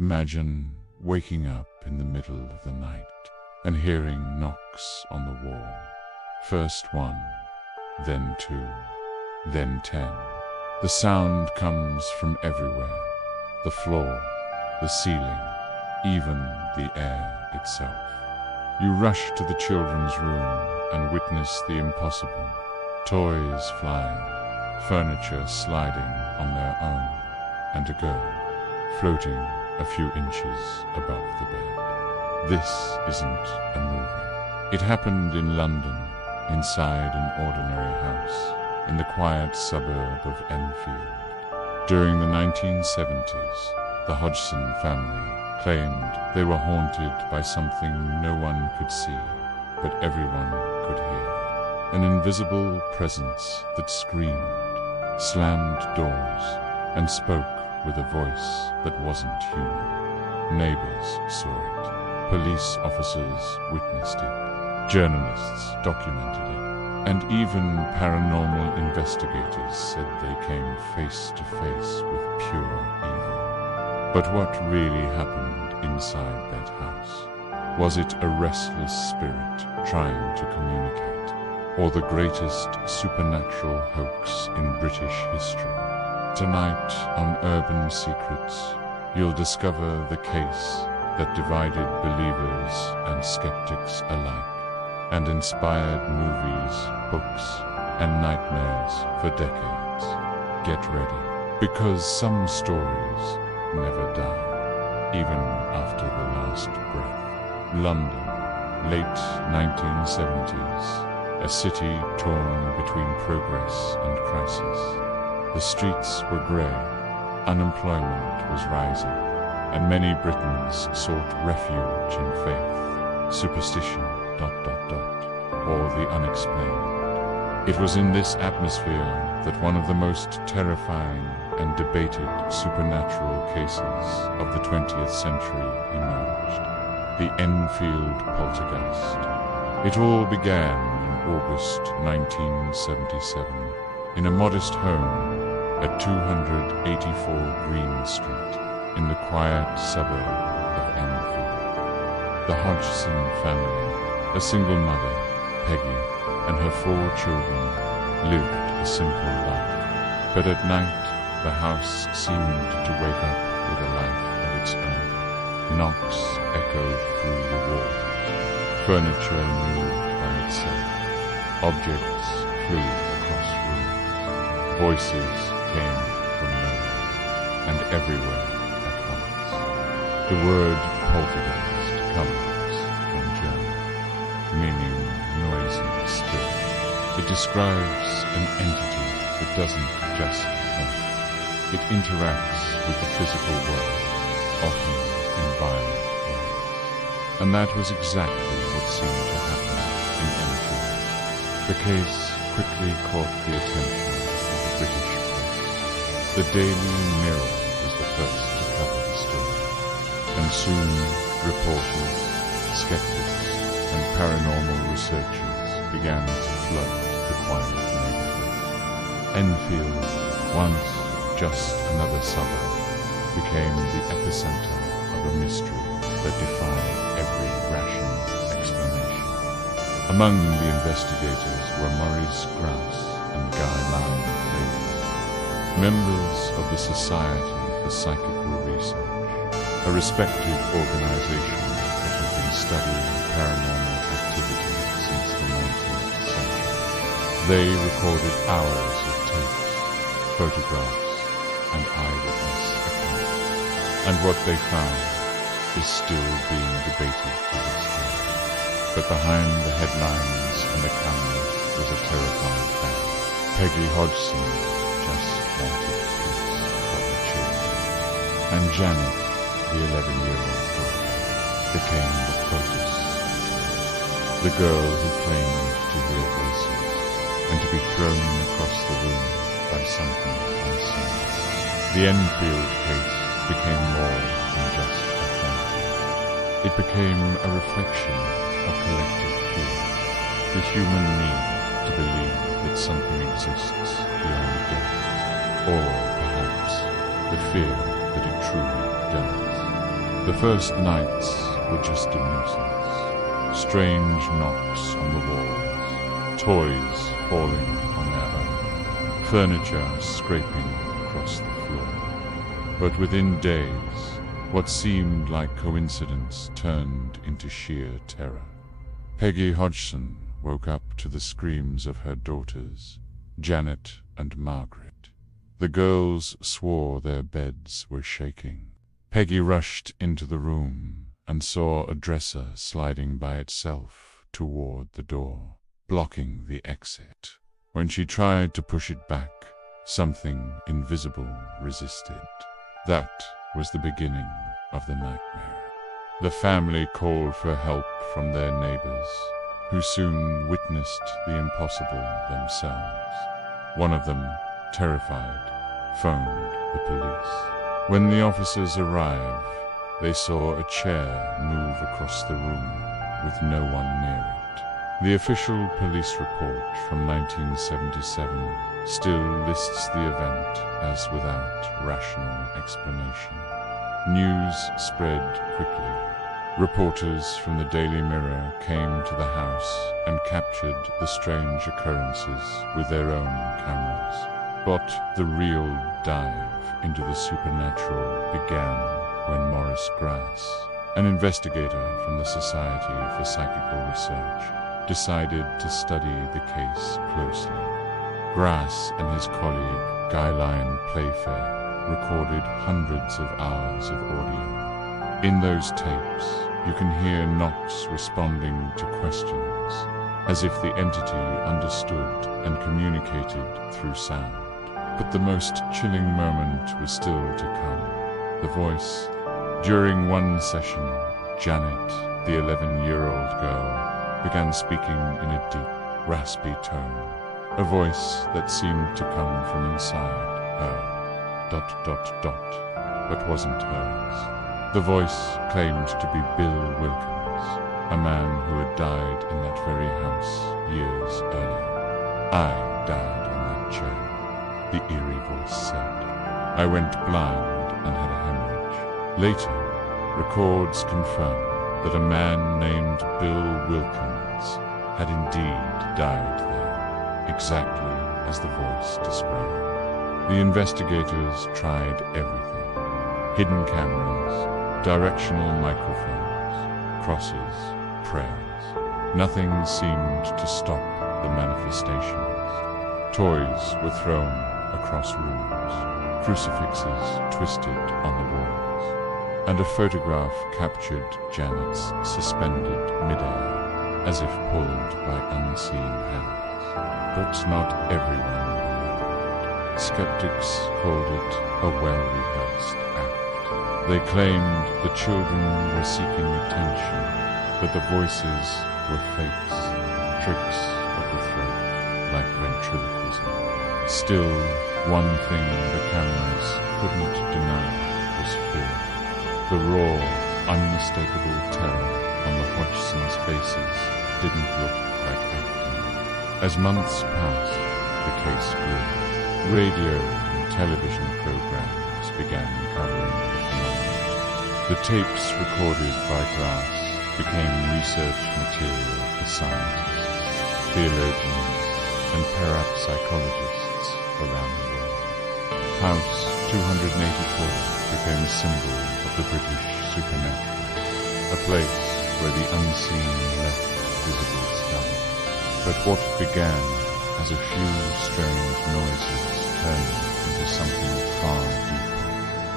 Imagine waking up in the middle of the night and hearing knocks on the wall. First one, then two, then 10. The sound comes from everywhere. The floor, the ceiling, even the air itself. You rush to the children's room and witness the impossible. Toys flying, furniture sliding on their own, and a girl floating a few inches above the bed. This isn't a movie. It happened in London, inside an ordinary house, in the quiet suburb of Enfield. During the 1970s, the Hodgson family claimed they were haunted by something no one could see, but everyone could hear. An invisible presence that screamed, slammed doors, and spoke with a voice that wasn't human. Neighbors saw it. Police officers witnessed it. Journalists documented it. And even paranormal investigators said they came face to face with pure evil. But what really happened inside that house? Was it a restless spirit trying to communicate, or the greatest supernatural hoax in British history? Tonight on Urban Secrets, you'll discover the case that divided believers and skeptics alike, and inspired movies, books, and nightmares for decades. Get ready, because some stories never die, even after the last breath. London, late 1970s, a city torn between progress and crisis. The streets were grey, unemployment was rising, and many Britons sought refuge in faith, superstition, or the unexplained. It was in this atmosphere that one of the most terrifying and debated supernatural cases of the 20th century emerged, the Enfield Poltergeist. It all began in August 1977 in a modest home at 284 Green Street in the quiet suburb of Enfield. The Hodgson family, a single mother, Peggy, and her 4 children lived a simple life. But at night, the house seemed to wake up with a life of its own. Knocks echoed through the walls. Furniture moved by itself. Objects flew across rooms. Voices came from nowhere, and everywhere at once. The word poltergeist comes from German, meaning noisy spirit. It describes an entity that doesn't just haunt. It interacts with the physical world, often in violent ways. And that was exactly what seemed to happen in Enfield. The case quickly caught the attention of the British press. The Daily Mirror was the first to cover the story, and soon reporters, skeptics, and paranormal researchers began to flood the quiet neighborhood. Enfield, once just another suburb, became the epicenter of a mystery that defied every rational explanation. Among the investigators were Maurice Grouse and Guy Lyon, members of the Society for Psychical Research, a respected organization that had been studying paranormal activity since the 19th century. They recorded hours of tapes, photographs, and eyewitness accounts. And what they found is still being debated to this day. But behind the headlines and the cameras was a terrifying fact. Peggy Hodgson just wanted peace for her children. And Janet, the 11-year-old daughter, became the focus. The girl who claimed to hear voices and to be thrown across the room by something unseen. The Enfield case became more than just a fantasy. It became a reflection of collective fear, the human need to believe that something exists beyond death, or perhaps the fear that it truly does. The first nights were just a nuisance. Strange knocks on the walls, toys falling on their own, furniture scraping across the floor. But within days, what seemed like coincidence turned into sheer terror. Peggy Hodgson woke up to the screams of her daughters, Janet and Margaret. The girls swore their beds were shaking. Peggy rushed into the room and saw a dresser sliding by itself toward the door, blocking the exit. When she tried to push it back, something invisible resisted. That was the beginning of the nightmare. The family called for help from their neighbors, who soon witnessed the impossible themselves. One of them, terrified, phoned the police. When the officers arrived, they saw a chair move across the room with no one near it. The official police report from 1977 still lists the event as without rational explanation. News spread quickly. Reporters from the Daily Mirror came to the house and captured the strange occurrences with their own cameras. But the real dive into the supernatural began when Maurice Grass, an investigator from the Society for Psychical Research, decided to study the case closely. Grass and his colleague Guy Lyon Playfair recorded hundreds of hours of audio. In those tapes, you can hear knocks responding to questions, as if the entity understood and communicated through sound. But the most chilling moment was still to come. The voice. During one session, Janet, the 11-year-old girl, began speaking in a deep, raspy tone, a voice that seemed to come from inside her. ... but wasn't hers. The voice claimed to be Bill Wilkins, a man who had died in that very house years earlier. I died in that chair, the eerie voice said. I went blind and had a hemorrhage. Later, records confirmed that a man named Bill Wilkins had indeed died there, exactly as the voice described. The investigators tried everything: hidden cameras, directional microphones, crosses, prayers. Nothing seemed to stop the manifestations. Toys were thrown across rooms, crucifixes twisted on the walls, and a photograph captured Janet's suspended midair, as if pulled by unseen hands. But not everyone. Skeptics called it a well-rehearsed act. They claimed the children were seeking attention, but the voices were fakes, tricks of the throat, like ventriloquism. Still, one thing the cameras couldn't deny was fear. The raw, unmistakable terror on the Hodgsons' faces didn't look like acting. As months passed, the case grew. Radio and television programs began covering the phenomenon. The tapes recorded by Grass became research material for scientists, theologians, and parapsychologists around the world. House 284 became a symbol of the British supernatural, a place where the unseen left visible scars. But what began as a few strange noises turned into something far deeper,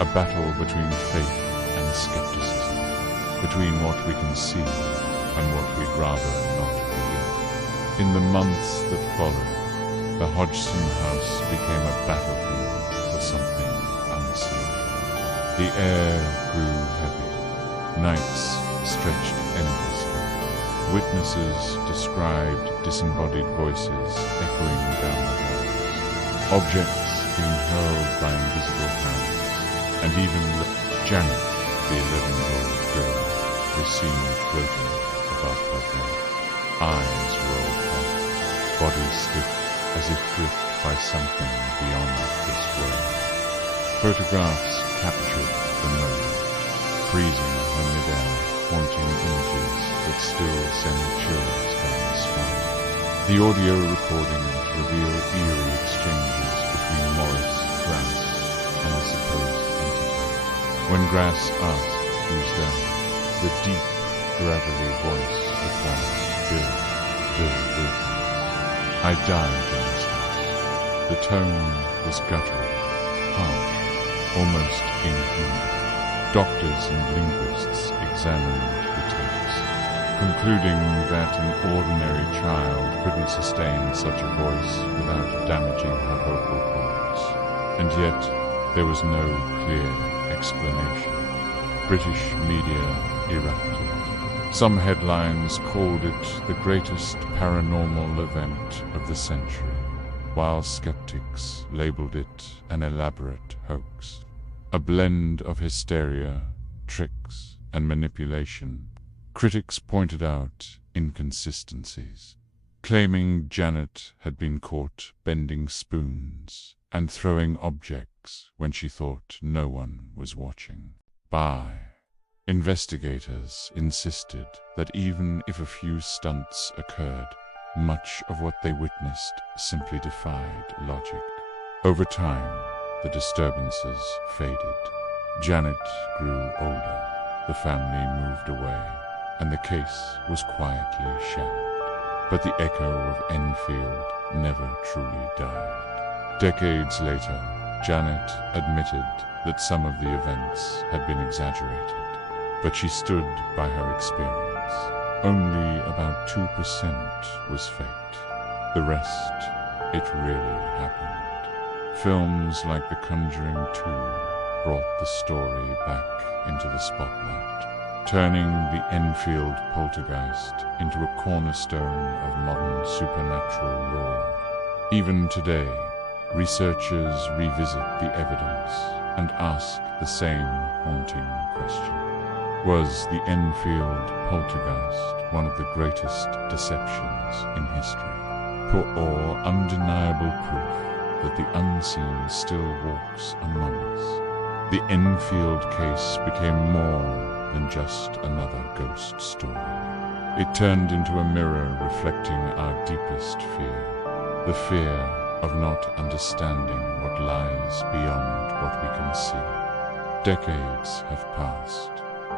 a battle between faith and skepticism, between what we can see and what we'd rather not believe. In the months that followed, the Hodgson house became a battlefield for something unseen. The air grew heavy, nights stretched endlessly. Witnesses described disembodied voices echoing down the halls, objects being hurled by invisible hands, and even Janet, the 11-year-old girl, was seen floating above her bed. Eyes rolled back, body stiff as if gripped by something beyond this world. Photographs captured the moment. freezing her midair, haunting images that still send chills down the spine. The audio recordings reveal eerie exchanges between Morris, Grass, and the supposed entity. When Grass asked who's there, the deep, gravelly voice replied, Bill Wilkins. I died in this house. The tone was guttural, harsh, almost inhuman. Doctors and linguists examined the tapes, concluding that an ordinary child couldn't sustain such a voice without damaging her vocal cords. And yet, there was no clear explanation. British media erupted. Some headlines called it the greatest paranormal event of the century, while skeptics labeled it an elaborate hoax. A blend of hysteria, tricks, and manipulation. Critics pointed out inconsistencies, claiming Janet had been caught bending spoons and throwing objects when she thought no one was watching. Investigators insisted that even if a few stunts occurred, much of what they witnessed simply defied logic. Over time, the disturbances faded. Janet grew older, the family moved away, and the case was quietly shelved. But the echo of Enfield never truly died. Decades later, Janet admitted that some of the events had been exaggerated, but she stood by her experience. Only about 2% was faked. The rest, it really happened. Films like The Conjuring 2 brought the story back into the spotlight, turning the Enfield Poltergeist into a cornerstone of modern supernatural lore. Even today, researchers revisit the evidence and ask the same haunting question. Was the Enfield Poltergeist one of the greatest deceptions in history? Or undeniable proof that the unseen still walks among us? The Enfield case became more than just another ghost story. It turned into a mirror reflecting our deepest fear, the fear of not understanding what lies beyond what we can see. Decades have passed,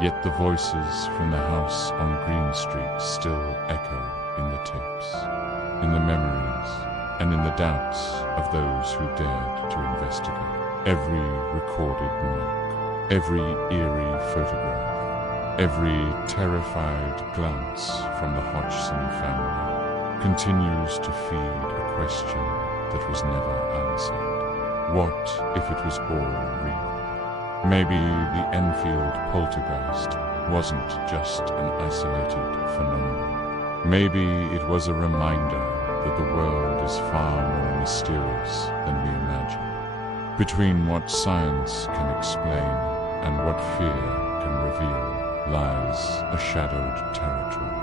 yet the voices from the house on Green Street still echo in the tapes, in the memories, and in the doubts of those who dared to investigate. Every recorded knock, every eerie photograph, every terrified glance from the Hodgson family continues to feed a question that was never answered. What if it was all real? Maybe the Enfield Poltergeist wasn't just an isolated phenomenon. Maybe it was a reminder that the world is far more mysterious than we imagine. Between what science can explain and what fear can reveal lies a shadowed territory,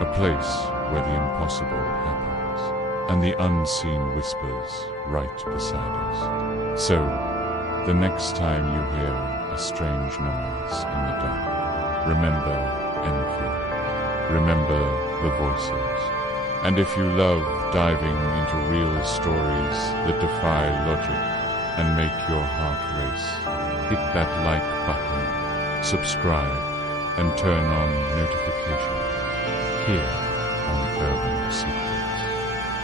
a place where the impossible happens, and the unseen whispers right beside us. So, the next time you hear a strange noise in the dark, remember Enfield, remember the voices, and if you love diving into real stories that defy logic and make your heart race, hit that like button, subscribe, and turn on notifications here on Urban Secrets.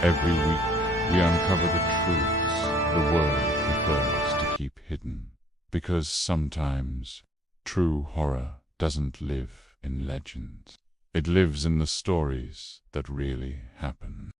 Every week we uncover the truths the world prefers to keep hidden, because sometimes true horror doesn't live in legends. It lives in the stories that really happen.